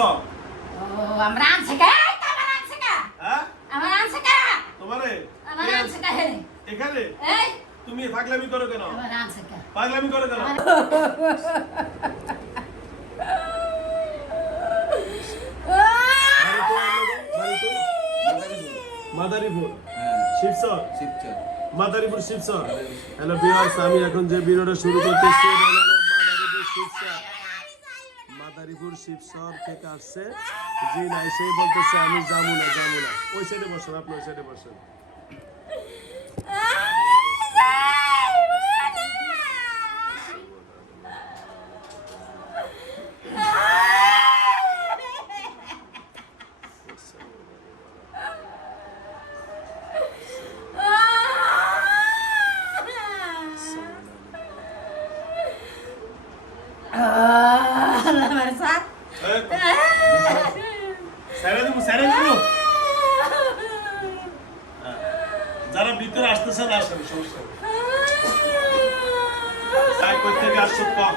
করছ ও আমরা আনছে কে? আমার আনছে কে? হ্যাঁ? আমার আনছে কে? তোমারে? আমার আনছে কে? হে এখানে? এই? তুমি পাগলামি করো কেন? আমার আনছে কে? পাগলামি করো কেন? মাদারীপুর শিবসর। শিবচর মাদারীপুর হ্যালো ভিউয়ার্স আমি এখন যে ভিডিওটা শুরু করতেছি এটা হলো মাদারীপুর শিবসর মাদারীপুর শিবসর থেকে আসছে। জি না সেই বলতেছে আমি যাব না যাব না। ওই সাইডে বসেন, আপনি ওই সাইডে বসেন। আমার সাথ স্যারে দিব স্যারে দিব যারা ভিতরে আসতেছে না আসেন সমস্যা। তাই কই থেকে আসছো কম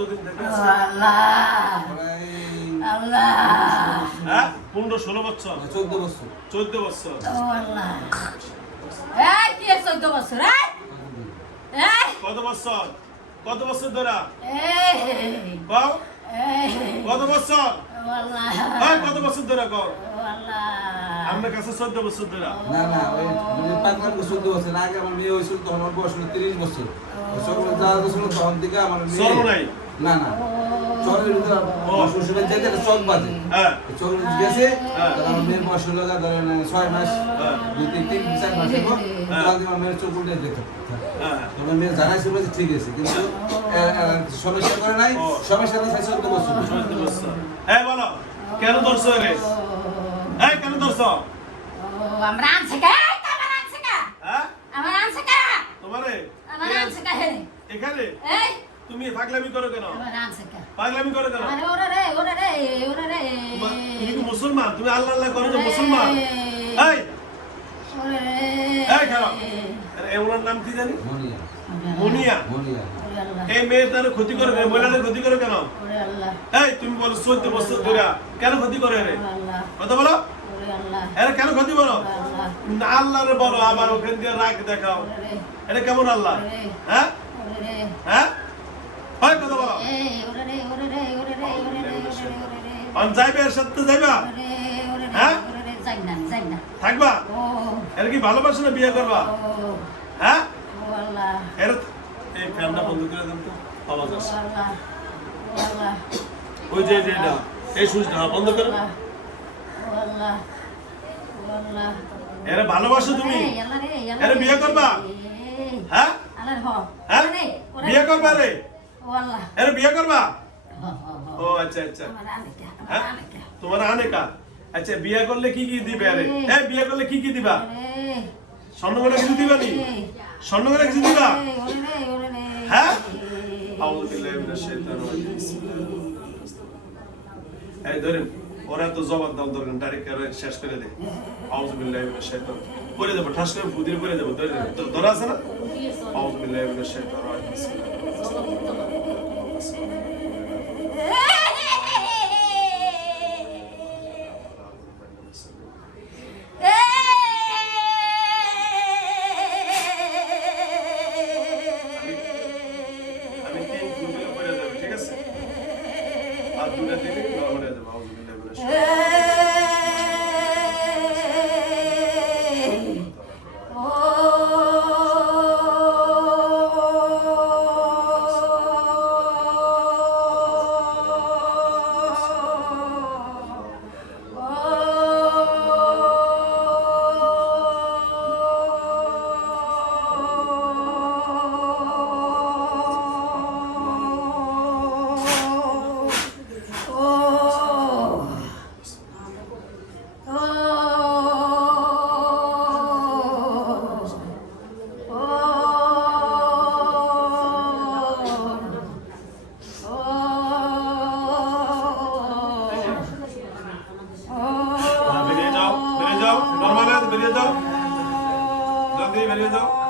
কতদিন থেকে হ্যাঁ পনেরো ষোলো বছর। চোদ্দ বছর। চোদ্দ বছর। চোদ্দ বছর এই? কত বছর? কত বছর ধরা? কত বছর? কত বছর ধরা ওয়াল্লাহ আপনার কাছে চোদ্দ বছর ধরা? না না ওই মানে পাঁচ বছর চোদ্দ বছর। আগে আমার মেয়ে হয়েছিল তখন আমার বয়স হলো তিরিশ বছর। যা তখন থেকে আমার মেয়ে নাই? না না। চরের ভিতরে আমার শ্বশুরের যেতে চক বাজে। হ্যাঁ। চক গেছে হ্যাঁ। আমার মেয়ের বয়স হলো ধরেন ছয় মাস হ্যাঁ। দুই তিন তিন চার মাস হলো। হ্যাঁ। তখন আমার মেয়ের চোখ উল্টে যেত। হ্যাঁ। তবে মেয়ে জানাইছে বলছে ঠিক আছে কিন্তু সমস্যা করে নাই। সমস্যা নেই চোদ্দ বছর। হ্যাঁ বলো কেন ধরছো রে এই কেন ধরছো? আমরা আনছে কে? আমার আনছে কে? হ্যাঁ? আমার আনছে কে? তোমারে? আমার আনছে কে? হে এখানে? এই? তুমি পাগলামি করো কেন? পাগলামি করো কেন? আরে ওরে রে ওরে রে ওরে রে। তোমা- কি মুসলমান? তুমি আল্লাহ আল্লাহ করো মুসলমান? এই! এই এই নাম কি জানি? মনিয়া। মনিয়া। ওরে আল্লাহ ক্ষতি করে কেন মহিলাদের ক্ষতি করে কেন? ওরে এই তুমি বলো চোদ্দ বছর ধরে কেন ক্ষতি করে রে? কথা বলো। ওরে এরা কেন ক্ষতি বলো? আল্লাহরে বলো আবার ওখান দিয়ে রাগ দেখাও। এটা কেমন আল্লাহ? হ্যাঁ? হয় কথা বলো এই ওরে রে ওরে রে ওরে রে ওরে রে ওরে রে ওরে রে অন যাইবে হ্যাঁ? থাকবা? এর কি হ্যাঁ? এর এই ফ্যানটা বন্ধ করে দেন তো, আওয়াজ আসে আল্লাহ ও আল্লাহ ওই যে যে, এটা, এই সুইচটা বন্ধ করো। ও আল্লাহ ও আল্লাহ এর ভালোবাসো তুমি। এরে। বিয়ে করবা? হ্যাঁ? হ্যাঁ? বিয়ে করবা রে? এর বিয়ে করবা। ও আচ্ছা আচ্ছা। হ্যাঁ। তোমার আনেকা আচ্ছা বিয়ে করলে কি কি দিবে আরে? হ্যাঁ বিয়ে করলে কি কি দিবা? ওরে, স্বর্ণ করে কিছু দিবা নি? এই, স্বর্ণ করে কিছু দিবা? হ্যাঁ? আউযু বিল্লাহি মিনাশ শাইতানির রাজিম। এই ধরেন ওরা তো জবাব দাও দরকার ডাইরেক্ট করে শেষ করে দে আউযু বিল্লাহি মিনাশ শাইতান করে দেবো ঠাস করে ফুদির করে দেবো ধরে ধরা আছে না? আউযু বিল্লাহি মিনাশ শাইতানির রাজিম। আমি বেরিয়ে যাও বেরিয়ে যাও।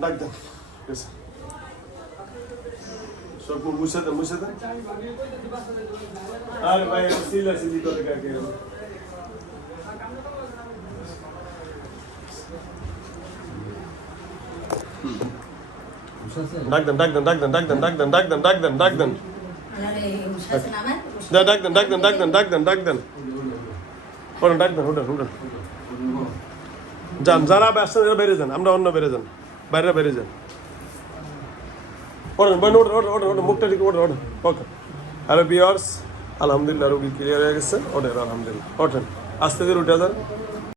ডাক দেন গেছে সব মুছে দেন মুছে দেন আরে ভাই সিলা সিলি ডাক দেন ডাক দেন ডাক দেন ডাক দেন ডাক দেন ডাক দেন ডাক দেন ডাক দেন ডাক দেন ডাক দেন ডাক দেন ডাক দেন ডাক দেন ডাক দেন ওঠেন ওঠেন যান যারা এরা বেরিয়ে যান আমরা অন্য বেরিয়ে যান বাইরে বেরিয়ে যান ওঠেন বাইরে ওঠেন ওঠেন ওঠেন ওঠেন মুখটা দিকে ওঠেন ওঠেন ওকে হ্যালো বিয়ার্স আলহামদুলিল্লাহ রুগী ক্লিয়ার হয়ে গেছে ওঠেন আলহামদুলিল্লাহ ওঠেন আস্তে করে উঠে যান